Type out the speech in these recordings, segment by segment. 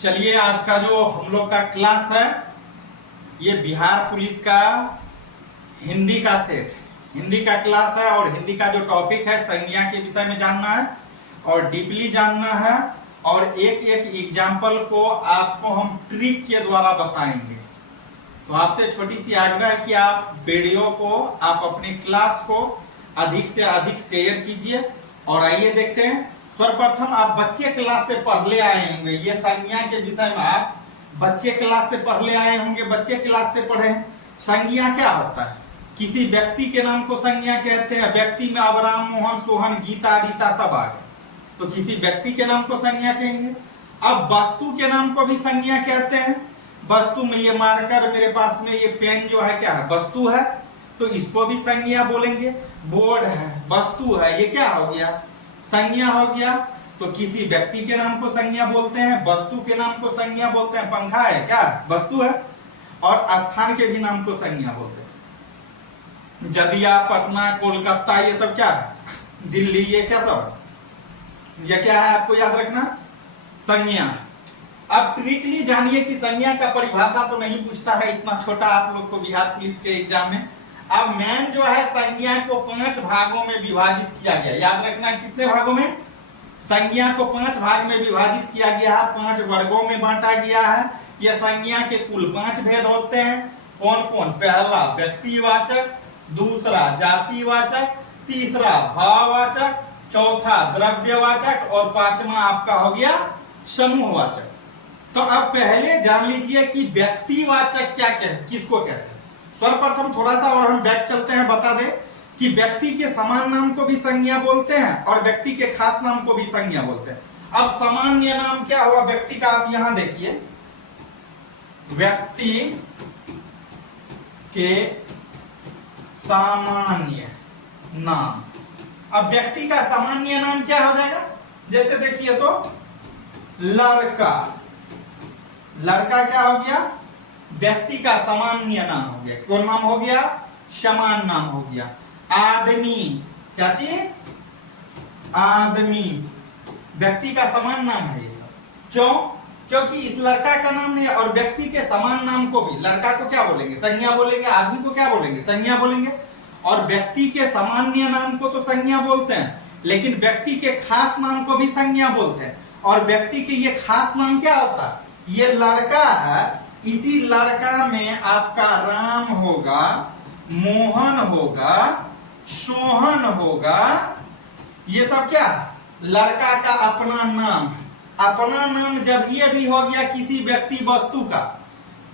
चलिए आज का जो हम लोग का क्लास है ये बिहार पुलिस का हिंदी का सेट हिंदी का क्लास है। और हिंदी का जो टॉपिक है संज्ञा के विषय में जानना है और डीपली जानना है। और एक एक एग्जाम्पल को आपको हम ट्रिक के द्वारा बताएंगे। तो आपसे छोटी सी आग्रह है कि आप वीडियो को आप अपने क्लास को अधिक से अधिक शेयर कीजिए। और आइए देखते हैं। सर्वप्रथम आप बच्चे क्लास से पहले आए होंगे, ये संज्ञा के विषय में आप बच्चे क्लास से पहले आए होंगे, बच्चे क्लास से पढ़े। संज्ञा क्या होता है? किसी व्यक्ति के नाम को संज्ञा कहते हैं। व्यक्ति में अबराम, मोहन, सोहन, गीता, रीता सब आ गए, तो किसी व्यक्ति के नाम को संज्ञा कहेंगे। अब वस्तु के नाम को भी संज्ञा कहते हैं। वस्तु में ये मार्कर मेरे पास में ये पेन जो है क्या है? वस्तु है, तो इसको भी संज्ञा बोलेंगे। बोर्ड है, वस्तु है, ये क्या हो गया? संज्ञा हो गया। तो किसी व्यक्ति के नाम को संज्ञा बोलते हैं, वस्तु के नाम को संज्ञा बोलते हैं। पंखा है क्या? वस्तु है। और स्थान के भी नाम को संज्ञा बोलते हैं। जदिया, पटना, कोलकाता, ये सब क्या है? दिल्ली, ये क्या सब? ये क्या है? आपको याद रखना, संज्ञा। अब ट्रिकली जानिए कि संज्ञा का परिभाषा तो नहीं पूछता है, इतना छोटा आप लोग को बिहार पुलिस के एग्जाम में। अब मेन जो है संज्ञा को 5 भागों में विभाजित किया गया। याद रखना कितने भागों में? संज्ञा को 5 भाग में विभाजित किया गया है, 5 वर्गों में बांटा गया है। यह संज्ञा के कुल 5 भेद होते हैं। कौन कौन? पहला व्यक्तिवाचक, दूसरा जातिवाचक, तीसरा भाववाचक, चौथा द्रव्यवाचक और पांचवा आपका हो गया समूहवाचक। तो अब पहले जान लीजिए कि व्यक्तिवाचक क्या किसको कहते हैं। सर्वप्रथम थोड़ा सा और हम बैक चलते हैं, बता दें कि व्यक्ति के समान नाम को भी संज्ञा बोलते हैं और व्यक्ति के खास नाम को भी संज्ञा बोलते हैं। अब सामान्य नाम क्या हुआ व्यक्ति का? आप यहां देखिए, व्यक्ति के सामान्य नाम। अब व्यक्ति का सामान्य नाम क्या हो जाएगा? जैसे देखिए तो लड़का, लड़का क्या हो गया? व्यक्ति का सामान्य नाम हो गया। कौन नाम हो गया? समान नाम हो गया। आदमी, क्या चीज? आदमी, व्यक्ति का समान नाम है ये सब। क्यों? क्योंकि इस लड़का का नाम है और व्यक्ति के समान नाम को भी, लड़का को क्या बोलेंगे? संज्ञा बोलेंगे। आदमी को क्या बोलेंगे? संज्ञा बोलेंगे। और व्यक्ति के सामान्य नाम को तो संज्ञा बोलते हैं, लेकिन व्यक्ति के खास नाम को भी संज्ञा बोलते हैं। और व्यक्ति के ये खास नाम क्या होता है? ये लड़का है, इसी लड़का में आपका राम होगा, मोहन होगा, सोहन होगा। ये सब क्या? लड़का का अपना नाम है। अपना नाम जब ये भी हो गया किसी व्यक्ति वस्तु का,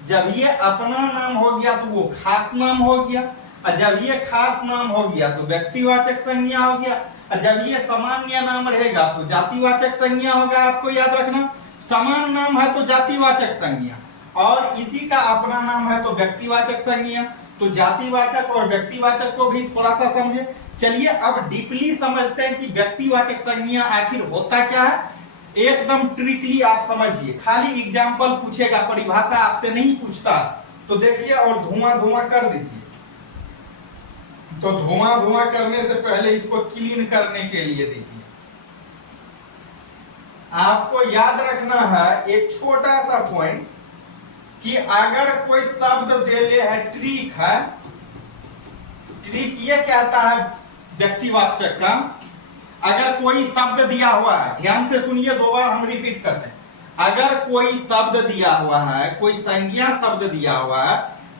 जब ये अपना नाम हो गया तो वो खास नाम हो गया। और जब ये खास नाम हो गया तो व्यक्तिवाचक संज्ञा हो गया। और जब ये सामान्य नाम रहेगा तो जातिवाचक संज्ञा होगा। आपको याद रखना, समान नाम है तो जातिवाचक संज्ञा, और इसी का अपना नाम है तो व्यक्तिवाचक संज्ञा। तो जातिवाचक और व्यक्तिवाचक को भी थोड़ा सा समझे। चलिए अब डीपली समझते हैं कि व्यक्तिवाचक संज्ञा आखिर होता क्या है। एकदम ट्रिकली आप समझिए, खाली एग्जाम्पल पूछेगा, परिभाषा आपसे नहीं पूछता। तो देखिए और धुआं धुआं कर दीजिए। तो धुआं धुआं करने से पहले इसको क्लीन करने के लिए दीजिए। आपको याद रखना है एक छोटा सा पॉइंट कि अगर कोई शब्द दे ले है, ट्रिक है, ट्रिक ये कहता है व्यक्तिवाचक का, अगर कोई शब्द दिया हुआ है, ध्यान से सुनिए, 2 बार हम रिपीट करते हैं। अगर कोई शब्द दिया हुआ है, कोई संज्ञा शब्द दिया हुआ है,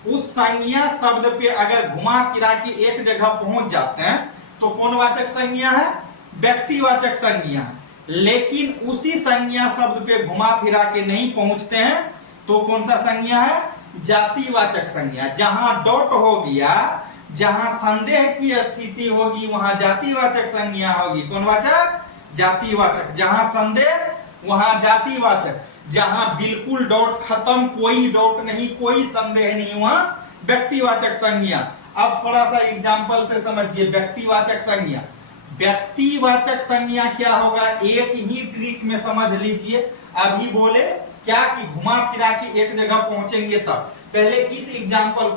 उस संज्ञा शब्द पे अगर घुमा फिरा के एक जगह पहुंच जाते हैं तो कौन वाचक संज्ञा है? व्यक्तिवाचक संज्ञा। लेकिन उसी संज्ञा शब्द पे घुमा फिरा के नहीं पहुंचते हैं तो कौन सा संज्ञा है? जातिवाचक संज्ञा। जहां डॉट हो गया, जहां संदेह की स्थिति होगी वहां जातिवाचक संज्ञा होगी। कौन वाचक? जातिवाचक। जहां संदेह वहां जातिवाचक। जहां बिल्कुल डॉट खत्म, कोई डॉट नहीं, कोई संदेह नहीं, वहां व्यक्तिवाचक संज्ञा। अब थोड़ा सा एग्जांपल से समझिए व्यक्तिवाचक संज्ञा। व्यक्तिवाचक संज्ञा क्या होगा? एक ही ट्रिक में समझ लीजिए। अभी बोले क्या कि घुमा फिरा के एक जगह पहुंचेंगे तब। पहले इस एग्जांपल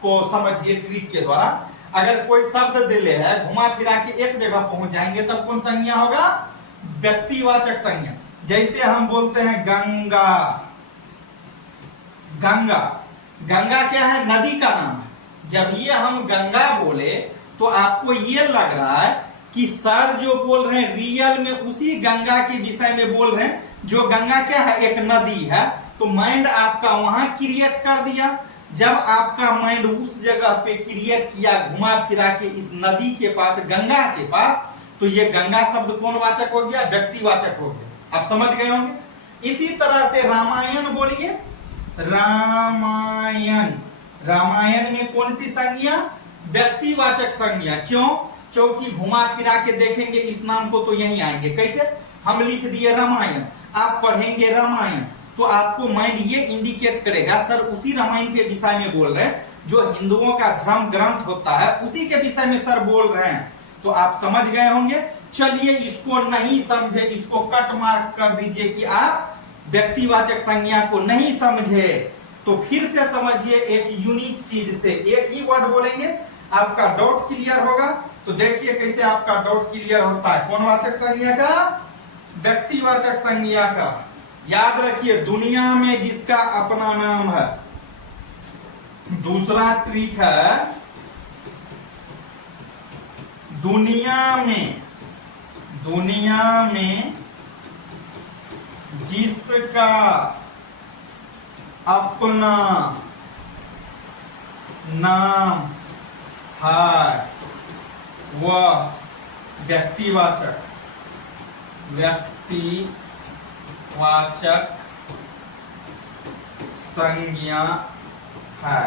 को समझिए ट्रिक के द्वारा। अगर कोई शब्द दिले है, घुमा फिरा के एक जगह पहुंच जाएंगे तब कौन संज्ञा होगा? व्यक्तिवाचक संज्ञा। जैसे हम बोलते हैं गंगा, गंगा, गंगा क्या है? नदी का नाम है। जब ये हम गंगा बोले तो आपको ये लग रहा है कि सर जो बोल रहे हैं रियल में उसी गंगा के विषय में बोल रहे हैं, जो गंगा क्या है? एक नदी है। तो माइंड आपका वहां क्रिएट कर दिया। जब आपका माइंड उस जगह पे क्रिएट किया, घुमा फिरा के इस नदी के पास, गंगा के पास, तो ये गंगा शब्द कौन वाचक हो गया? व्यक्तिवाचक हो गया। आप समझ गए होंगे। इसी तरह से रामायण बोलिए, रामायण, रामायण में कौन सी संज्ञा? व्यक्तिवाचक संज्ञा। क्यों? क्योंकि घुमा फिरा के देखेंगे इस नाम को तो यही आएंगे। कैसे? हम लिख दिए रामायण, आप पढ़ेंगे रामायण, तो आपको माइंड ये इंडिकेट करेगा सर उसी रामायण के विषय में बोल रहे हैं, जो हिंदुओं का धर्म ग्रंथ होता है उसी के विषय में सर बोल रहे हैं। तो आप समझ गए होंगे। चलिए इसको नहीं समझे, इसको कट मार्क कर दीजिए कि आप व्यक्तिवाचक संज्ञा को नहीं समझे। तो फिर से समझिए एक यूनिक चीज से, एक ही वर्ड बोलेंगे, आपका डाउट क्लियर होगा। तो देखिए कैसे आपका डाउट क्लियर होता है। कौन वाचक संज्ञा का? व्यक्तिवाचक संज्ञा का। याद रखिए, दुनिया में जिसका अपना नाम है। दूसरा ट्रिक है, दुनिया में जिसका अपना नाम है वह व्यक्तिवाचक संज्ञा है।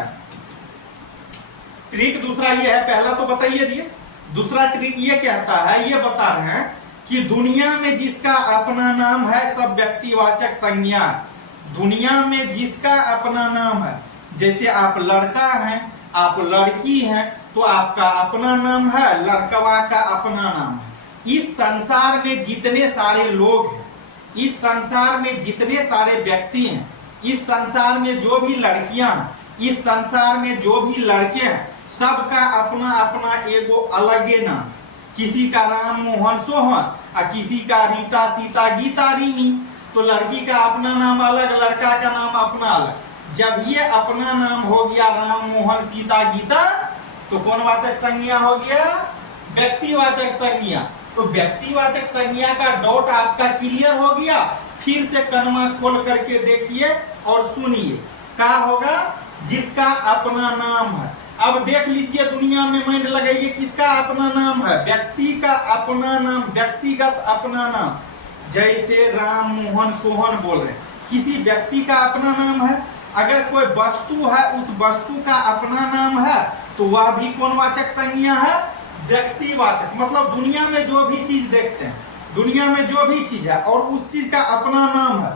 ट्रिक दूसरा ये है, पहला तो बताइए दिए। दूसरा ट्रिक ये कहता है, ये बता रहे हैं कि दुनिया में जिसका अपना नाम है सब व्यक्तिवाचक संज्ञा। दुनिया में जिसका अपना नाम है, जैसे आप लड़का हैं, आप लड़की हैं, तो आपका अपना नाम है, लड़कवा का अपना नाम है। इस संसार में जितने सारे लोग हैं, इस संसार में जितने सारे व्यक्ति हैं, इस संसार में जो भी लड़कियां हैं, इस संसार में जो भी लड़के हैं, सबका अपना अपना एगो अलगे नाम। किसी का राम मोहन सोहन और किसी का रीता सीता गीता रीमी। तो लड़की का अपना नाम अलग, लड़का का नाम अपना अलग। जब ये अपना नाम हो गया राम मोहन सीता गीता, तो कौन वाचक संज्ञा हो गया? व्यक्तिवाचक संज्ञा। तो व्यक्तिवाचक संज्ञा का डाउट आपका क्लियर हो गया। फिर से कनमा खोल करके देखिए और सुनिए, क्या होगा? जिसका अपना नाम है। अब देख लीजिए, दुनिया में माइंड लगाइए, किसका अपना नाम है? व्यक्ति का अपना नाम, व्यक्तिगत अपना नाम। जैसे राम मोहन सोहन बोल रहे हैं, किसी व्यक्ति का अपना नाम है। अगर कोई वस्तु है, उस वस्तु का अपना नाम है, तो वह भी कौन वाचक संज्ञा है? व्यक्तिवाचक। मतलब दुनिया में जो भी चीज देखते हैं, दुनिया में जो भी चीज है और उस चीज का अपना नाम है,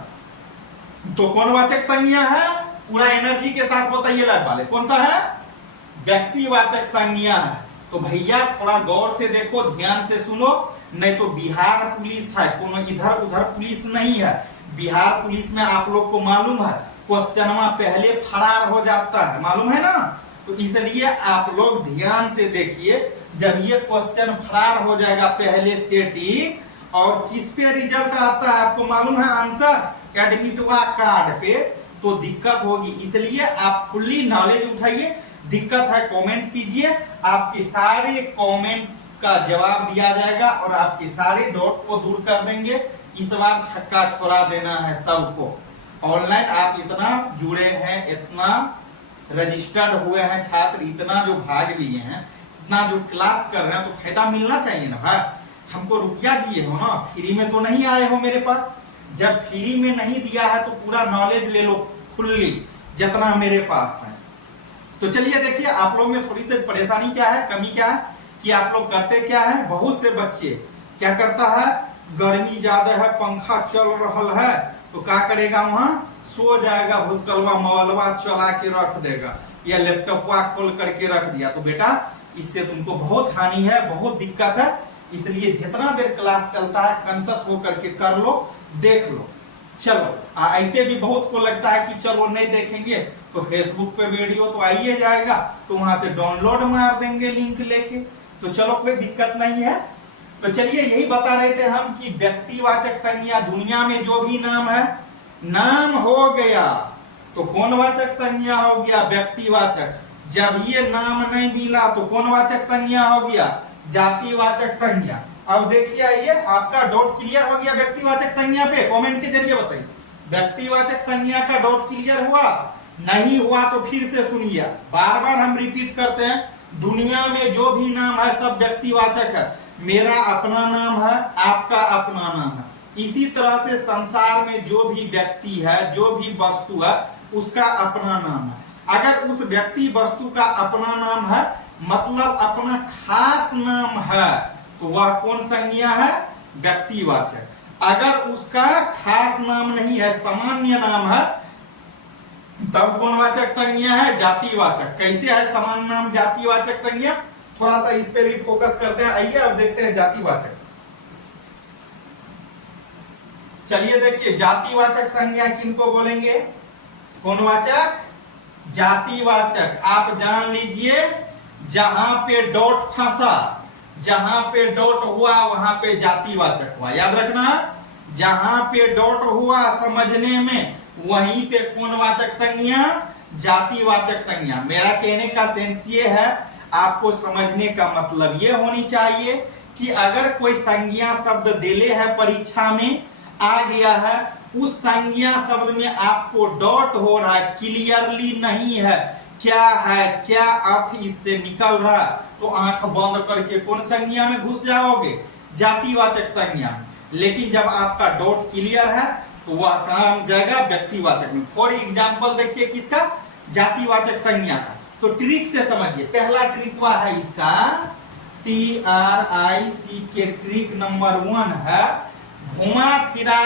तो कौन वाचक संज्ञा है? पूरा एनर्जी के साथ बताइए लाइव वाले, कौन सा है? व्यक्तिवाचक संज्ञा है। तो भैया थोड़ा गौर से देखो, ध्यान से सुनो, नहीं तो बिहार पुलिस है, कोनो इधर उधर पुलिस नहीं है। बिहार पुलिस में आप लोग को मालूम है क्वेश्चनवा पहले फरार हो जाता है, मालूम है ना। तो इसलिए आप लोग ध्यान से देखिए, जब ये क्वेश्चन फरार हो जाएगा पहले से टिक, और किस पे रिजल्ट आता है आपको मालूम है? आंसर एडमिटवा कार्ड पे, तो दिक्कत होगी। इसलिए आप फुल्ली नॉलेज उठाइए। दिक्कत है कमेंट कीजिए, आपके सारे कमेंट का जवाब दिया जाएगा और आपके सारे डाउट को दूर कर देंगे। इस बार छक्का छोड़ा देना है सबको। ऑनलाइन आप इतना जुड़े हैं, इतना रजिस्टर्ड हुए हैं छात्र, इतना जो भाग लिए हैं, इतना जो क्लास कर रहे हैं, तो फायदा मिलना चाहिए ना भाई। हमको रुपया दिए हो ना, फ्री में तो नहीं आए हो मेरे पास। जब फ्री में नहीं दिया है तो पूरा नॉलेज ले लो फुल्ली, जितना मेरे पास है। तो चलिए देखिए, आप लोग में थोड़ी सी परेशानी क्या है, कमी क्या है, कि आप लोग करते क्या है। बहुत से बच्चे क्या करता है, गर्मी ज्यादा है, पंखा चल रहा है, तो क्या करेगा? वहां सो जाएगा, भूसकलवा मोबाइलवा चला के रख देगा, या लैपटॉपवा खोल करके रख दिया। तो बेटा इससे तुमको बहुत हानि है, बहुत दिक्कत है। इसलिए जितना देर क्लास चलता है कॉन्शियस होकर के कर लो, देख लो। चलो ऐसे भी बहुत को लगता है कि चलो नहीं देखेंगे, तो फेसबुक पे वीडियो तो आइए जाएगा, तो वहां से डाउनलोड मार देंगे लिंक लेके। तो चलो कोई दिक्कत नहीं है। तो चलिए यही बता रहे थे हम कि व्यक्तिवाचक संज्ञा दुनिया में जो भी नाम है, नाम हो गया तो कौन वाचक संज्ञा हो गया? व्यक्तिवाचक। जब ये नाम नहीं मिला तो कौन वाचक संज्ञा हो गया? जातिवाचक संज्ञा। अब देखिए ये आपका डॉट क्लियर हो गया व्यक्तिवाचक संज्ञा पे? कमेंट के जरिए बताइए। व्यक्तिवाचक संज्ञा का डॉट क्लियर हुआ? नहीं हुआ तो फिर से सुनिए, बार बार हम रिपीट करते हैं, दुनिया में जो भी नाम है सब व्यक्तिवाचक है। मेरा अपना नाम है, आपका अपना नाम है। इसी तरह से संसार में जो भी व्यक्ति है, जो भी वस्तु है, उसका अपना नाम है। अगर उस व्यक्ति वस्तु का अपना नाम है मतलब अपना खास नाम है तो वह कौन संज्ञा है? व्यक्तिवाचक। अगर उसका खास नाम नहीं है, सामान्य नाम है, तब कौन वाचक संज्ञा है? जातिवाचक। कैसे है सामान्य नाम जातिवाचक संज्ञा? थोड़ा सा इस पे भी फोकस करते हैं। आइए अब देखते हैं जातिवाचक। चलिए देखिए जातिवाचक संज्ञा किनको बोलेंगे? कौन वाचक? जातिवाचक। आप जान लीजिए, जहां पे डॉट फंसा, जहां पे डॉट हुआ वहां पे जातिवाचक हुआ। याद रखना, जहां पे डॉट हुआ समझने में वहीं पे कौन वाचक संज्ञा? जातिवाचक संज्ञा। मेरा कहने का सेंस ये है, आपको समझने का मतलब ये होनी चाहिए कि अगर कोई संज्ञा शब्द दिले है परीक्षा में आ गया है, उस संज्ञा शब्द में आपको डॉट हो रहा है, क्लियरली नहीं है क्या है, क्या अर्थ इससे निकल रहा है, तो आंख बंद करके कौन संज्ञा में घुस जाओगे? जातिवाचक संज्ञा में। लेकिन जब आपका डॉट क्लियर है तो वह काम जाएगा व्यक्तिवाचक में। फॉर एग्जाम्पल देखिए किसका? जातिवाचक संज्ञा का। तो ट्रिक से समझिए, पहला ट्रिक वह है इसका TRIC के ट्रिक नंबर 1 है, घुमा फिरा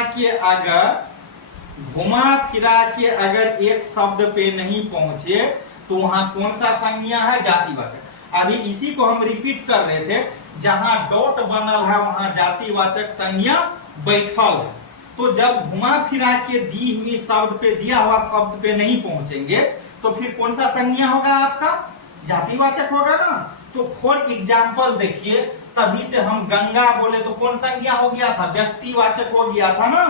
के अगर एक शब्द पे नहीं पहुंचे तो वहां कौन सा संज्ञा है? जातिवाचक। अभी इसी को हम रिपीट कर रहे थे, जहां डॉट बनल है वहां जातिवाचक संज्ञा बैठल है। तो जब घुमा फिरा के दी हुई शब्द पे, दिया हुआ शब्द पे नहीं पहुंचेंगे तो फिर कौन सा संज्ञा होगा आपका? जातिवाचक होगा ना। तो फॉर एग्जाम्पल देखिए, तभी से हम गंगा बोले तो कौन संज्ञा हो गया था? व्यक्तिवाचक हो गया था ना।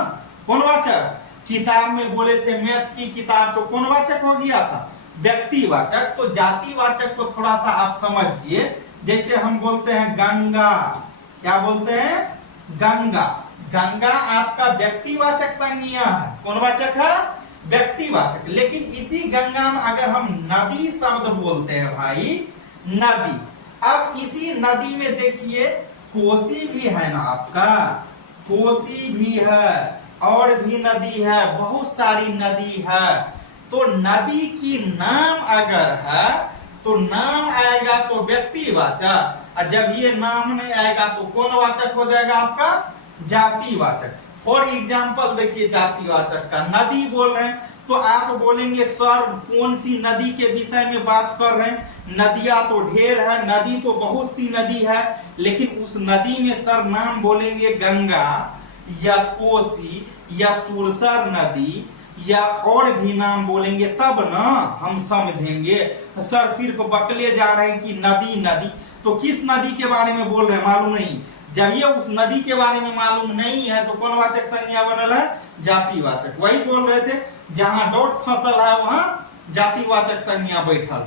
कौन वाचक? किताब में बोले थे मैथ की किताब, तो कौन वाचक हो गया था? व्यक्तिवाचक। तो जातिवाचक को थोड़ा सा आप समझिए, जैसे हम बोलते हैं गंगा, क्या बोलते हैं? गंगा। गंगा आपका व्यक्तिवाचक संज्ञा है। कौन वाचक है? व्यक्तिवाचक। लेकिन इसी गंगा में अगर हम नदी शब्द बोलते हैं भाई, नदी, अब इसी नदी में देखिए कोसी भी है ना आपका, कोसी भी है और भी नदी है, बहुत सारी नदी है। तो नदी की नाम अगर है तो नाम आएगा तो व्यक्तिवाचक, और जब ये नाम नहीं आएगा तो कौन वाचक हो जाएगा आपका? जातिवाचक। फॉर एग्जाम्पल देखिए जातिवाचक का, नदी बोल रहे हैं तो आप बोलेंगे सर कौन सी नदी के विषय में बात कर रहे हैं? नदियां तो ढेर है, नदी तो बहुत सी नदी है, लेकिन उस नदी में सर नाम बोलेंगे गंगा या कोसी या सुरसर नदी या और भी नाम बोलेंगे तब ना हम समझेंगे। सर सिर्फ बकले जा रहे हैं कि नदी नदी, तो किस नदी के बारे में बोल रहे हैं मालूम नहीं। जब ये उस नदी के बारे में मालूम नहीं है तो कौन वाचक संज्ञा बनल है? जातिवाचक। वही बोल रहे थे, जहां डॉट फसल है वहां जातिवाचक संज्ञा बैठल।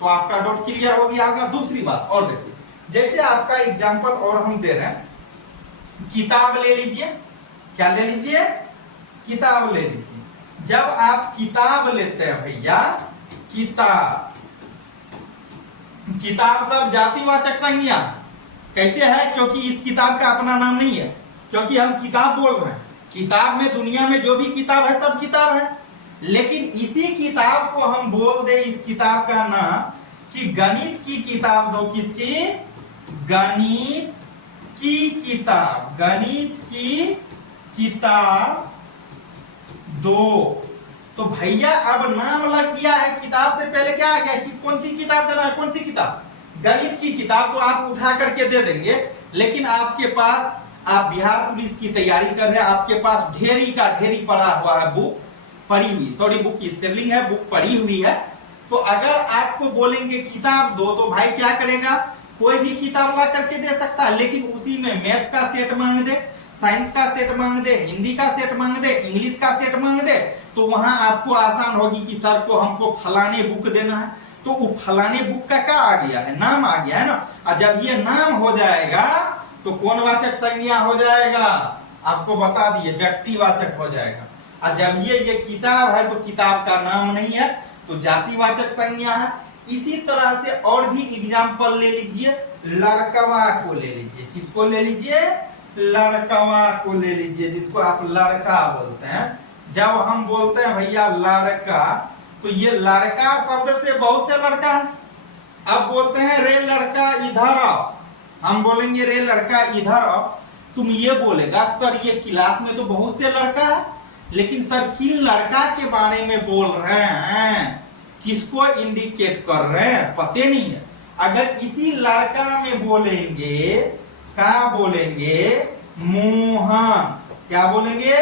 तो आपका डॉट क्लियर हो गया होगा। दूसरी बात और देखिए, जैसे आपका एग्जाम्पल और हम दे रहे हैं, किताब ले लीजिए। क्या ले लीजिए? किताब ले लीजिए। जब आप किताब लेते हैं भैया, किताब, किताब सब जातिवाचक संज्ञा कैसे है? क्योंकि इस किताब का अपना नाम नहीं है, क्योंकि हम किताब बोल रहे हैं। किताब में दुनिया में जो भी किताब है सब किताब है, लेकिन इसी किताब को हम बोल दे इस किताब का नाम कि गणित की किताब दो। किसकी? गणित की किताब, गणित की किताब दो। तो भैया अब नाम लग गया है, किताब से पहले क्या आ गया कि कौन सी किताब देना है? कौन सी किताब? गणित की किताब। तो आप उठा करके दे देंगे, लेकिन आपके पास, आप बिहार पुलिस की तैयारी कर रहे हैं, आपके पास ढेरी का ढेरी पड़ा हुआ है, बुक पड़ी हुई, सॉरी बुक की स्पेलिंग है, बुक पड़ी हुई है। तो अगर आपको बोलेंगे किताब दो तो भाई क्या करेगा? कोई भी किताब ला करके दे सकता है, लेकिन उसी में मैथ का सेट मांग दे, साइंस का सेट मांग दे, हिंदी का सेट मांग दे, इंग्लिश का सेट मांग दे, तो वहां आपको आसान होगी कि सर को हमको फलाने बुक देना है, तो वो फलाने बुक का क्या आ गया है, नाम आ गया है ना। और जब ये नाम हो जाएगा तो कौन वाचक संज्ञा हो जाएगा, आपको बता दिए व्यक्तिवाचक हो जाएगा। और जब ये किताब है तो किताब का नाम नहीं है तो जातिवाचक संज्ञा है। इसी तरह से और भी एग्जाम्पल ले लीजिए, लड़कवा को ले लीजिए, किसको ले लीजिए, लड़कवा को ले लीजिए, जिसको आप लड़का बोलते हैं। जब हम बोलते हैं भैया लड़का, तो ये लड़का शब्द से बहुत से लड़का है। अब बोलते हैं रे लड़का इधर आओ, हम बोलेंगे रे लड़का इधर आओ, तुम ये बोलेगा सर ये क्लास में तो बहुत से लड़का है, लेकिन सर किन लड़का के बारे में बोल रहे हैं, किसको इंडिकेट कर रहे हैं, पते नहीं है। अगर इसी लड़का में बोलेंगे, क्या बोलेंगे, मोहन, क्या बोलेंगे,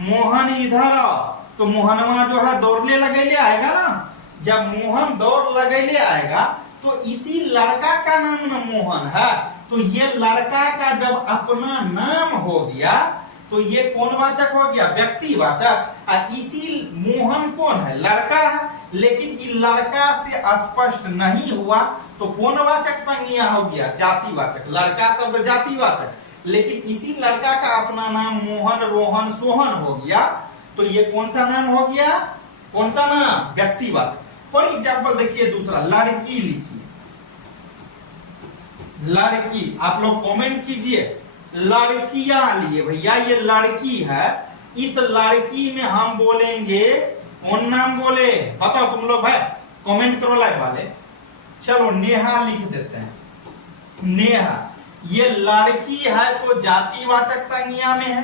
मोहन इधर आओ, तो मोहनवा जो है दौड़ने लगेले आएगा ना। जब मोहन दौड़ लगेले आएगा तो इसी लड़का का नाम ना मोहन है, तो ये लड़का का जब अपना नाम हो गया तो ये कौन वाचक हो गया, व्यक्तिवाचक। और इसी मोहन कौन है, लड़का है, लेकिन ये लड़का से स्पष्ट नहीं हुआ तो कौन वाचक संज्ञा हो गया, जातिवाचक। लड़का शब्द जातिवाचक, लेकिन इसी लड़का का अपना नाम मोहन, रोहन, सोहन हो गया, तो ये कौन सा नाम हो गया, कौन सा नाम, व्यक्तिवाचक। फॉर एग्जाम्पल देखिए दूसरा, लड़की लीजिए, लड़की, आप लोग कमेंट कीजिए, लड़कियां लिए भैया, ये लड़की है, इस लड़की में हम बोलेंगे कौन नाम बोले, बताओ तुम लोग भाई, कमेंट करो लाइव वाले। चलो नेहा लिख देते हैं, नेहा, ये लड़की है तो जातिवाचक संज्ञा में है,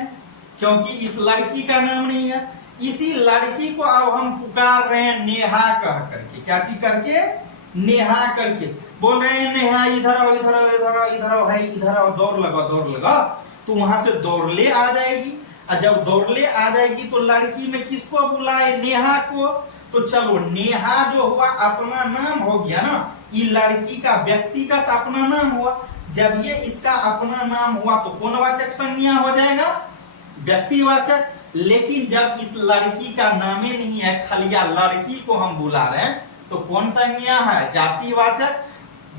क्योंकि इस लड़की का नाम नहीं है। इसी लड़की को अब हम पुकार रहे हैं नेहा कह करके, क्या चीज करके, नेहा करके बोल रहे हैं, नेहा इधर आओ, इधर आओ, इधर आओ, इधर आओ भाई, इधर आओ, दौड़ लगा, दौड़ लगा, तो वहां से दौड़ले आ जाएगी। और जब दौड़ले आ जाएगी तो लड़की में किसको बुलाए, नेहा को। तो चलो नेहा जो हुआ अपना नाम हो गया ना, ये लड़की का व्यक्तिगत अपना नाम हुआ। जब ये इसका अपना नाम हुआ तो कौन वाचक संज्ञा हो जाएगा, व्यक्तिवाचक। लेकिन जब इस लड़की का नामे नहीं है, खलिया लड़की को हम बुला रहे हैं, तो कौन संज्ञा है, जातिवाचक।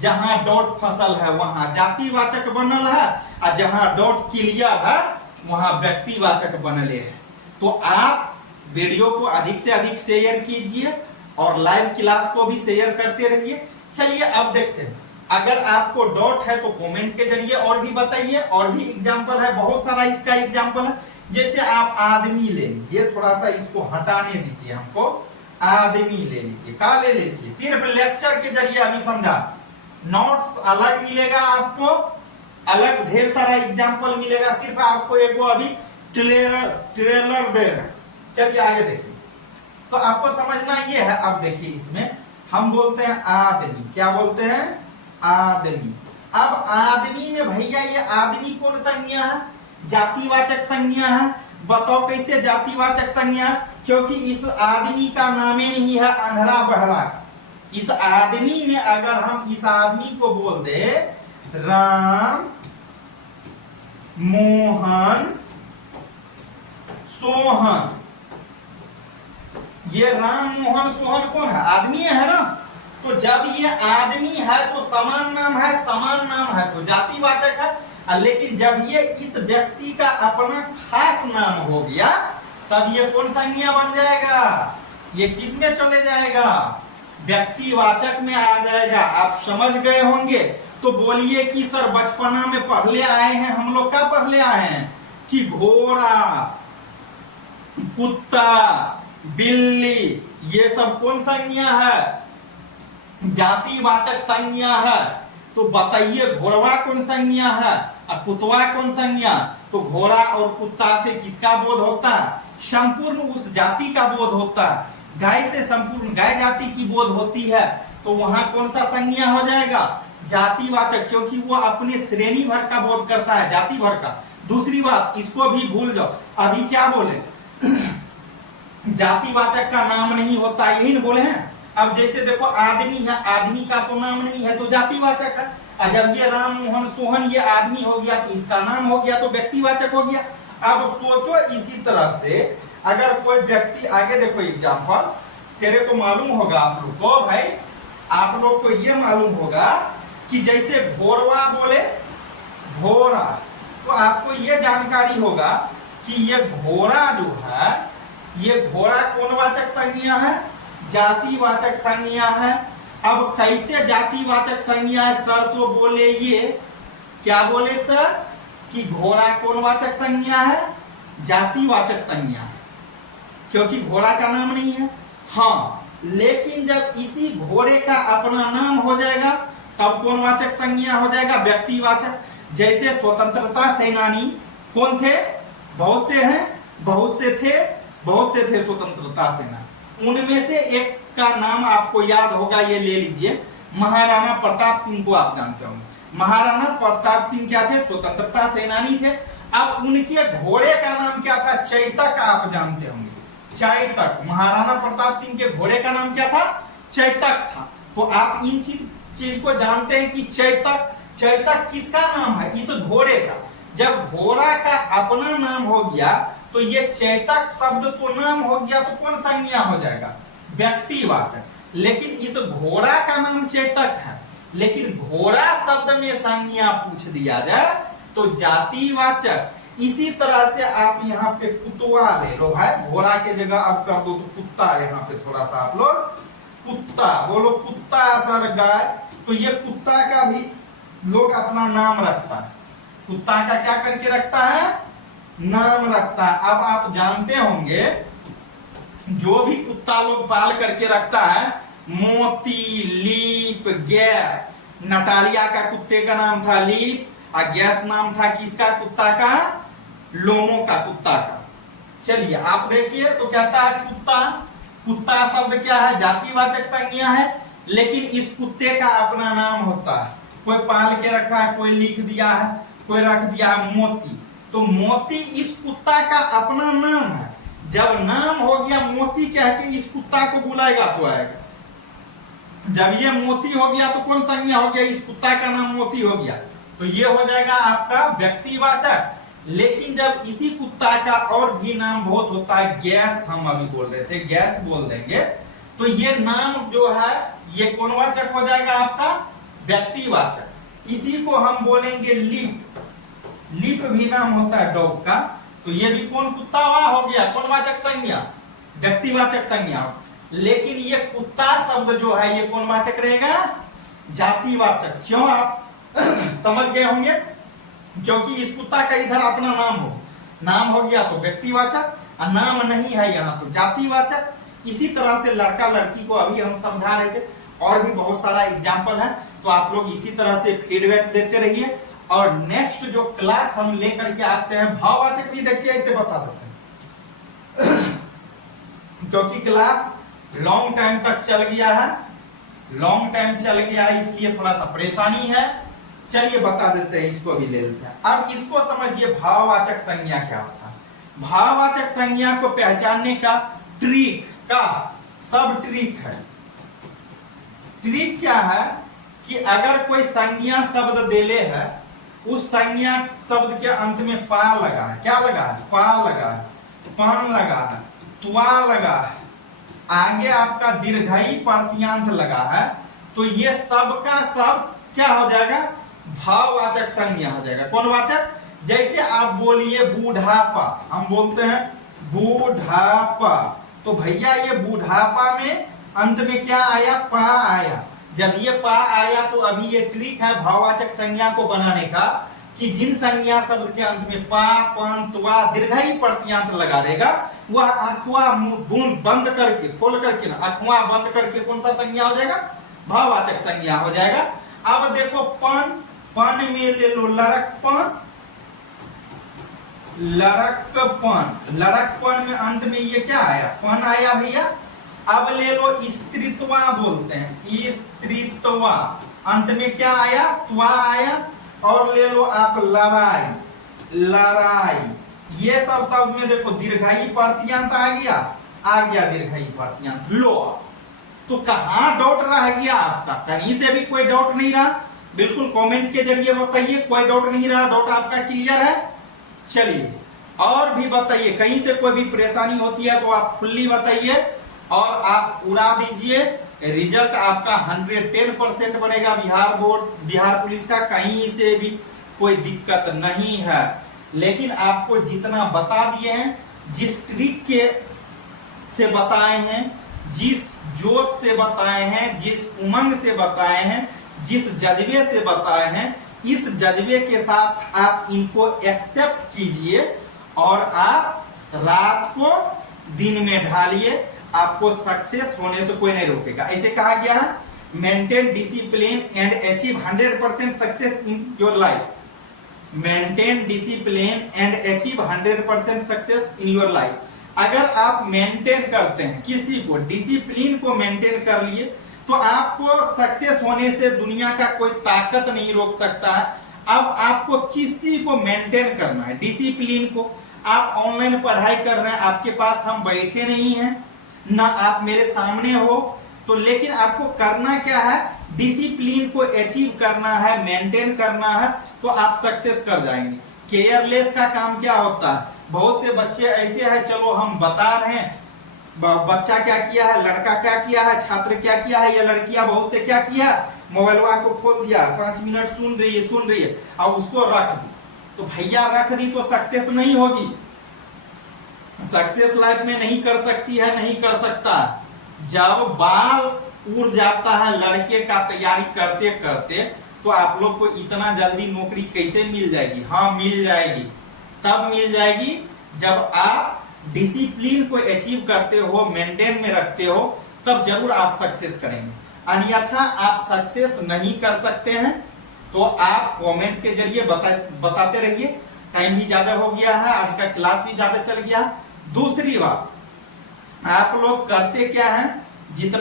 जहां डॉट फसल है वहां जातिवाचक बनल है, और जहां डॉट क्लियर है वहां व्यक्तिवाचक बनले है। तो आप वीडियो को अधिक से अधिक शेयर कीजिए और लाइव क्लास को भी शेयर करते रहिए। चलिए अब देखते हैं, अगर आपको डाउट है तो कमेंट के जरिए और भी बताइए, और भी एग्जाम्पल है, बहुत सारा इसका एग्जाम्पल है। जैसे आप आदमी ले लीजिए, थोड़ा सा इसको हटाने दीजिए हमको, आदमी ले लीजिए, क्या ले लीजिए, सिर्फ लेक्चर के जरिए अभी समझा, नोट्स अलग मिलेगा आपको, अलग ढेर सारा एग्जाम्पल मिलेगा, सिर्फ आपको एक अभी ट्रेलर दे रहे हैं। चलिए आगे देखिए, तो आपको समझना ये है। अब देखिए इसमें हम बोलते हैं आदमी, क्या बोलते हैं, आदमी। अब आदमी में भैया ये आदमी कौन संज्ञा है, जातिवाचक संज्ञा है। बताओ कैसे जातिवाचक संज्ञा, क्योंकि इस आदमी का नामे नहीं है अंधरा बहरा। इस आदमी में अगर हम इस आदमी को बोल दे राम मोहन सोहन, ये राम मोहन सोहन कौन है, आदमी है ना। तो जब ये आदमी है तो समान नाम है, समान नाम है तो जातिवाचक है। लेकिन जब ये इस व्यक्ति का अपना खास नाम हो गया तब ये कौन संज्ञा बन जाएगा, ये किस में चले जाएगा, व्यक्तिवाचक में आ जाएगा। आप समझ गए होंगे। तो बोलिए कि सर बचपना में पढ़ले आए हैं हम लोग, क्या पढ़ले आए हैं कि घोड़ा, कुत्ता, बिल्ली, ये सब कौन संज्ञा है, जातिवाचक संज्ञा है। तो बताइए घोड़वा कौन संज्ञा है और कुत्ता कौन संज्ञा। तो घोड़ा और कुत्ता से किसका बोध होता है, संपूर्ण उस जाति का बोध होता है। गाय से संपूर्ण गाय जाति की बोध होती है, तो वहां कौन सा संज्ञा हो जाएगा, जातिवाचक, क्योंकि वो अपने श्रेणी भर का बोध करता है, जाति भर का। दूसरी बात, इसको भी भूल जाओ, अभी क्या बोले जातिवाचक का नाम नहीं होता, यही न बोले हैं। अब जैसे देखो आदमी है, आदमी का तो नाम नहीं है तो जातिवाचक है। और जब ये राम मोहन सोहन ये आदमी हो गया तो इसका नाम हो गया तो व्यक्तिवाचक हो गया। अब सोचो इसी तरह से अगर कोई व्यक्ति, आगे देखो एग्जाम्पल, तेरे को मालूम होगा आप लोग को, भाई आप लोग को ये मालूम होगा कि जैसे घोरवा बोले घोड़ा, तो आपको ये जानकारी होगा कि ये घोड़ा जो है, ये घोड़ा कौन वाचक संज्ञा है? जातिवाचक संज्ञा है। अब कैसे जातिवाचक संज्ञा है सर? तो बोले ये क्या बोले सर कि घोड़ा कौन वाचक संज्ञा है? जातिवाचक संज्ञा है, क्योंकि घोड़ा का नाम नहीं है। हाँ, लेकिन जब इसी घोड़े का अपना नाम हो जाएगा तब कौन वाचक संज्ञा हो जाएगा? व्यक्तिवाचक। जैसे स्वतंत्रता सेनानी कौन थे? बहुत से हैं, बहुत से थे स्वतंत्रता सेनानी। उनमें से एक का नाम आपको याद होगा, ये ले लीजिए, महाराणा प्रताप सिंह को आप जानते होंगे। महाराणा प्रताप सिंह क्या थे? स्वतंत्रता सेनानी थे। अब उनके घोड़े का नाम क्या था? चैतक, आप जानते होंगे, चैतक। महाराणा प्रताप सिंह के घोड़े का नाम क्या था? चैतक था। तो आप इन चीज को जानते हैं कि चैतक किसका नाम है? इस घोड़े का। जब घोड़ा का अपना नाम हो गया तो ये चैतक शब्द तो नाम हो गया, तो कौन संज्ञा हो जाएगा? व्यक्तिवाचक। लेकिन इस घोड़ा का नाम चैतक है, लेकिन घोड़ा शब्द में संज्ञा पूछ दिया जाए तो जातिवाचक। इसी तरह से आप यहाँ पे कुत्ता ले लो भाई, घोड़ा के जगह अब कर दो तो कुत्ता, यहाँ पे थोड़ा सा आप लोग कुत्ता बोलो, कुत्ता सर गाय, तो ये कुत्ता का भी लोग अपना नाम रखता है। कुत्ता का क्या करके रखता है? नाम रखता है। अब आप जानते होंगे जो भी कुत्ता लोग पाल करके रखता है, मोती, लीप, गैस। नटालिया का कुत्ते का नाम था लीप और गैस नाम था किसका? कुत्ता का, लोमो का, कुत्ता का। चलिए आप देखिए तो कहता है कुत्ता। कुत्ता शब्द क्या है? जातिवाचक संज्ञा है, लेकिन इस कुत्ते का अपना नाम होता है। कोई पाल के रखा है, कोई लिख दिया है, कोई रख दिया है मोती, तो मोती इस कुत्ता का अपना नाम है। जब नाम हो गया मोती कह के इस कुत्ता को बुलाएगा तो आएगा। जब ये मोती हो गया तो कौन संज्ञा हो गया? इस कुत्ता का नाम मोती हो गया, तो ये हो जाएगा आपका व्यक्तिवाचक। लेकिन जब इसी कुत्ता का और भी नाम बहुत होता है, गैस हम अभी बोल रहे थे, गैस बोल देंगे, तो ये नाम जो है ये कौन वाचक हो जाएगा? आपका व्यक्तिवाचक। इसी को हम बोलेंगे लीप। लीप भी नाम होता है डॉग का, तो ये भी कौन कुत्ता हो गया? कौन वाचक संज्ञा? व्यक्तिवाचक संज्ञा। लेकिन ये कुत्ता शब्द जो है ये कौन वाचक रहेगा? जातिवाचक। क्यों? आप समझ गए होंगे, क्योंकि इस कुत्ता का इधर अपना नाम हो गया तो व्यक्तिवाचक, और नाम नहीं है यहाँ तो जातिवाचक। इसी तरह से लड़का लड़की को अभी हम समझा रहे थे, और भी बहुत सारा एग्जाम्पल है, तो आप लोग इसी तरह से फीडबैक देते रहिए। और नेक्स्ट जो क्लास हम लेकर के आते हैं, भाववाचक भी देखिए इसे बता देते हैं क्योंकि क्लास लॉन्ग टाइम तक चल गया है, इसलिए थोड़ा सा परेशानी है। चलिए बता देते हैं, इसको भी ले लेते हैं। अब इसको समझिए, भाववाचक संज्ञा क्या होता है। भाववाचक संज्ञा को पहचानने का ट्रिक का सब ट्रिक है। ट्रिक क्या है कि अगर कोई संज्ञा शब्द देले है, उस संज्ञा शब्द के अंत में पा लगा है, क्या लगा है? पा लगा है, पान लगा है, त्वा लगा है, आगे आपका दीर्घई प्रत्यंत लगा है, तो ये सब का सब क्या हो जाएगा? भाववाचक संज्ञा हो जाएगा। कौन वाचक? जैसे आप बोलिए बूढ़ापा, हम बोलते हैं बूढ़ापा, तो भैया ये बूढ़ापा में अंत में क्या आया? पा आया। जब ये पा आया तो अभी ये ट्रिक है भाववाचक संज्ञा को बनाने का कि जिन संज्ञा शब्द के अंत में पा, पान, त्वा, दीर्घई प्रत्यंत लगा देगा, वह अखवा बंद करके, खोल करके ना, अखवा बंद करके कौन सा संज्ञा हो जाएगा? भाववाचक संज्ञा हो जाएगा। अब देखो पन, पन में ले लो लड़कपन, लड़कपन में अंत में ये क्या आया? पन आया भैया। अब ले लो स्त्रीत्वा बोलते हैं, स्त्रीत्वा, अंत में क्या आया? त्वा आया। और ले लो आप लड़ाई, ये सब शब्द में देखो दीर्घई प्रत्यंत आ गया दीर्घई प्रत्यंत लो। तो कहां डाउट रह गया आपका? कहीं से भी कोई डाउट नहीं रहा? बिल्कुल कमेंट के जरिए बताइए, कोई डाउट नहीं रहा, डाउट आपका क्लियर है? चलिए और भी बताइए, कहीं से कोई भी परेशानी होती है तो आप खुली बताइए और आप उड़ा दीजिए। रिजल्ट आपका 110% बनेगा बिहार पुलिस का, कहीं से भी कोई दिक्कत नहीं है। लेकिन आपको जितना बता दिए हैं, जिस ट्रिक के से बताए हैं, जिस जोश से बताए हैं, जिस उमंग से बताए हैं, जिस जज्बे से बताए हैं, इस जज्बे के साथ आप इनको एक्सेप्ट कीजिए और आप रात को दिन में ढालिए। आपको सक्सेस होने से कोई नहीं रोकेगा। ऐसे कहा गया है, maintain discipline and achieve 100% success in your life. Maintain discipline and achieve 100% success in your life. अगर आप मेंटेन करते हैं किसी को, डिसिप्लिन को मेंटेन कर लिए, तो आपको सक्सेस होने से दुनिया का कोई ताकत नहीं रोक सकता है। अब आपको किसी को मेंटेन करना है, डिसिप्लिन को। आप ऑनलाइन पढ़ाई कर रहे हैं, आपके पास हम बैठे नहीं हैं, ना आप मेरे सामने हो, तो लेकिन आपको करना क्या है? डिसिप्लिन को अचीव करना है, मेंटेन करना है, तो आप सक्सेस कर जाएंगे। केयरलेस का काम क्या होता है? बहुत से बच्चे ऐसे हैं, चलो हम बता रहे हैं, बच्चा क्या किया है, लड़का क्या किया है, छात्र क्या किया है, या लड़कियां बहुत से क्या किया, मोबाइलवा को खोल दिया, 5 मिनट सुन रही है और उसको रख दी। तो भैया रख दी तो सक्सेस नहीं होगी, सक्सेस लाइफ में नहीं कर सकती है, नहीं कर सकता। जब बाल उड़ जाता है लड़के का तैयारी करते करते, तो आप लोग को इतना जल्दी नौकरी कैसे मिल जाएगी? हाँ मिल जाएगी, तब मिल जाएगी जब आप डिसिप्लिन को अचीव करते हो, मेंटेन में रखते हो, तब जरूर आप सक्सेस करेंगे। अन्यथा आप सक्सेस नहीं कर सकते हैं। तो आप कमेंट के जरिए बताते रहिए। टाइम भी ज्यादा हो गया है, आज का क्लास भी ज्यादा चल गया। दूसरी बात, आप लोग करते क्या हैं, जितना